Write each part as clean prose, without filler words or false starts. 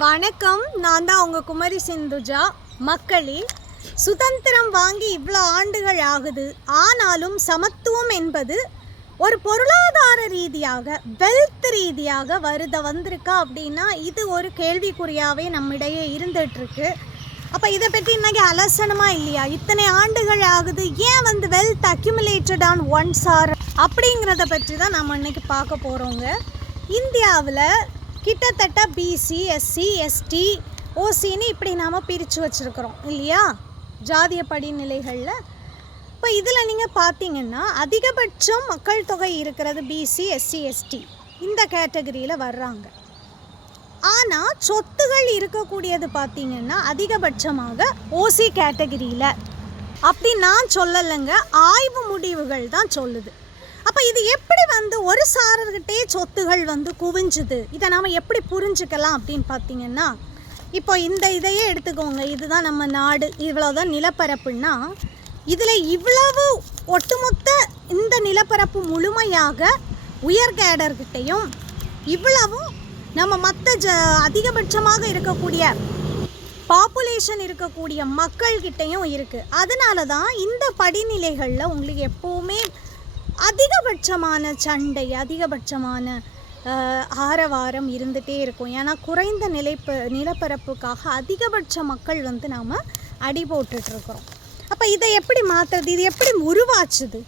வணக்கம். நான் தான் உங்கள் குமரி சிந்துஜா. மக்களே, சுதந்திரம் வாங்கி இவ்வளோ ஆண்டுகள் ஆகுது. ஆனாலும் சமத்துவம் என்பது ஒரு பொருளாதார ரீதியாக, வெல்த் ரீதியாக வந்திருக்கா அப்படின்னா இது ஒரு கேள்விக்குறியாகவே நம்மிடையே இருந்துகிட்ருக்கு. அப்போ இதை பற்றி இன்றைக்கி அலசனமா இல்லையா? இத்தனை ஆண்டுகள் ஆகுது, ஏன் wealth accumulated on ones or அப்படிங்கிறத பற்றி தான் நம்ம இன்றைக்கி பார்க்க போகிறோங்க. இந்தியாவில் கிட்டத்தட்ட பிசி, எஸ்சி, எஸ்டி, ஓசின்னு இப்படி நாம் பிரித்து வச்சுருக்கிறோம் இல்லையா, ஜாதிய படிநிலைகளில். இப்போ இதில் நீங்கள் பார்த்தீங்கன்னா அதிகபட்சம் மக்கள் தொகை இருக்கிறது பிசி, எஸ்சி, எஸ்டி இந்த கேட்டகரியில் வர்றாங்க. ஆனால் சொத்துகள் இருக்கக்கூடியது பார்த்திங்கன்னா அதிகபட்சமாக ஓசி கேட்டகரியில். அப்படி நான் சொல்லலைங்க, ஆய்வு முடிவுகள் தான் சொல்லுது. அப்போ இது எப்படி ஒரு சாரர்கிட்டே சொத்துகள் குவிஞ்சுது, இதை நாம் எப்படி புரிஞ்சுக்கலாம் அப்படின்னு பார்த்தீங்கன்னா, இப்போ இந்த இதையே எடுத்துக்கோங்க. இதுதான் நம்ம நாடு, இவ்வளோதான் நிலப்பரப்புன்னா, இதில் இவ்வளவு ஒட்டுமொத்த இந்த நிலப்பரப்பு முழுமையாக உயர் கேடர்கிட்டையும் இவ்வளவும் நம்ம மற்ற அதிகபட்சமாக இருக்கக்கூடிய பாப்புலேஷன் இருக்கக்கூடிய மக்கள்கிட்டையும் இருக்குது. அதனால தான் இந்த படிநிலைகளில் உங்களுக்கு எப்போவுமே அதிகபட்சமான சண்டை, அதிகபட்சமான ஆரவாரம் இருந்துகிட்டே இருக்கும். ஏன்னா குறைந்த நிலப்பரப்புக்காக அதிகபட்ச மக்கள் நாம் அடி போட்டுட்ருக்குறோம். அப்போ இதை எப்படி மாற்றுறது? இது எப்படி உருவாச்சுது?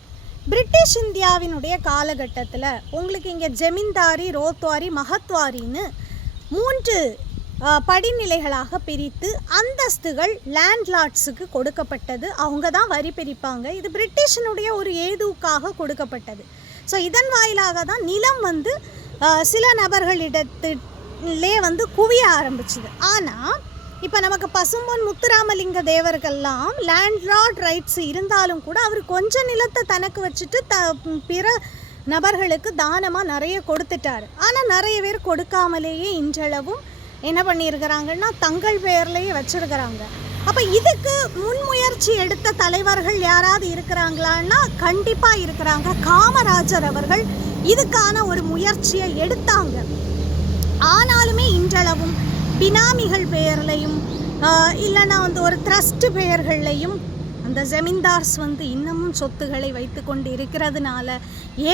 பிரிட்டிஷ் இந்தியாவினுடைய காலகட்டத்தில் உங்களுக்கு இங்கே ஜமீன்தாரி, ரோத்வாரி, மகத்வாரின்னு 3 படிநிலைகளாக பிரித்து அந்தஸ்துகள் லேண்ட்லார்ட்ஸுக்கு கொடுக்கப்பட்டது. அவங்க தான் வரி பிரிப்பாங்க. இது பிரிட்டிஷனுடைய ஒரு ஏதுவுக்காக கொடுக்கப்பட்டது. ஸோ இதன் வாயிலாக தான் நிலம் சில நபர்களிடத்திலே குவிய ஆரம்பிச்சுது. ஆனால் இப்போ நமக்கு பசும்பொன் முத்துராமலிங்க தேவர்கள்லாம் லேண்ட்லார்ட் ரைட்ஸ் இருந்தாலும் கூட அவர் கொஞ்சம் நிலத்தை தனக்கு வச்சுட்டு பிற நபர்களுக்கு தானமாக நிறைய கொடுத்துட்டார். ஆனால் நிறைய பேர் கொடுக்காமலேயே இன்றளவும் என்ன பண்ணியிருக்கிறாங்கன்னா தங்கள் பெயர்லேயே வச்சுருக்கிறாங்க. அப்போ இதுக்கு முன்முயற்சி எடுத்த தலைவர்கள் யாராவது இருக்கிறாங்களான்னா கண்டிப்பாக இருக்கிறாங்க. காமராஜர் அவர்கள் இதுக்கான ஒரு முயற்சியை எடுத்தாங்க. ஆனாலுமே இன்றளவும் பினாமிகள் பெயர்லையும் இல்லைன்னா ஒரு ட்ரஸ்ட் பெயர்கள்லையும் அந்த ஜமீன்தார்ஸ் இன்னமும் சொத்துக்களை வைத்து கொண்டு இருக்கிறதுனால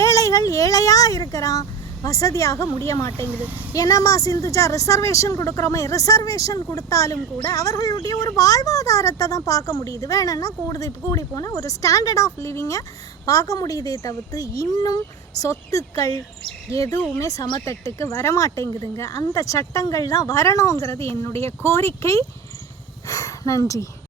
ஏழைகள் ஏழையாக இருக்கிறான், வசதியாக முடிய மாட்டேங்குது. என்னம்மா சிந்துஜா, ரிசர்வேஷன் கொடுக்குறோமே, ரிசர்வேஷன் கொடுத்தாலும் கூட அவர்களுடைய ஒரு வாழ்வாதாரத்தை தான் பார்க்க முடியுது. வேணும்னா கூடி போனால் ஒரு ஸ்டாண்டர்ட் ஆஃப் லிவிங்கை பார்க்க முடியுதே தவிர்த்து இன்னும் சொத்துக்கள் எதுவுமே சமத்தட்டுக்கு வரமாட்டேங்குதுங்க. அந்த சட்டங்கள் தான் வரணுங்கிறது என்னுடைய கோரிக்கை. நன்றி.